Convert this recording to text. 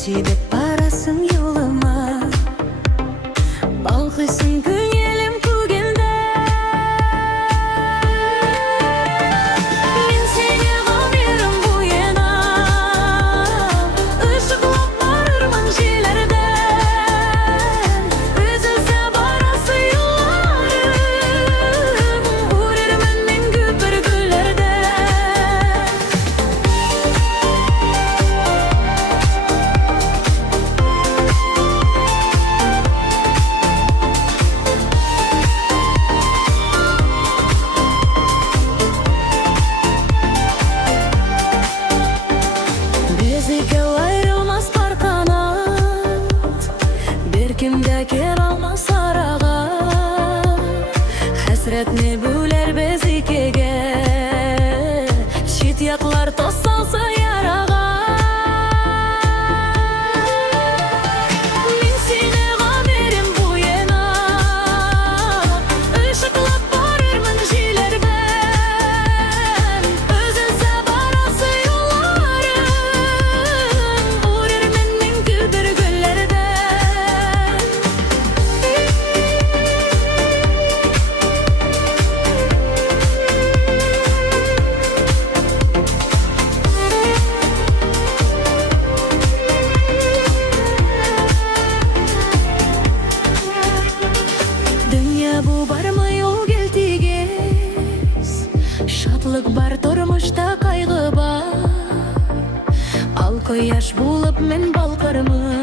Süydep barasың yoluma, balқисың көңілім көгінде. Мен сені қалдырым бойына, ышықлап барырмын желерден. Үзілсе барасы юлларым, көрермін мен көп бір гүлдерден. Biz ikеу айрылмас бар қанат, беркем де кер алмас араға. Хәсрет не бөлер біз икеге, шетиятлар тосалса яраға. Мен сені қалдырым бойына, ышықлап барырмын желерден. Үзілсе барасы юлларым, көрермін мен көп бір гүлдерден. Dünya bu barmы ol келтегес, шатлык бар тормышта кайгы бар. Ал кояш булып мен балкырмын.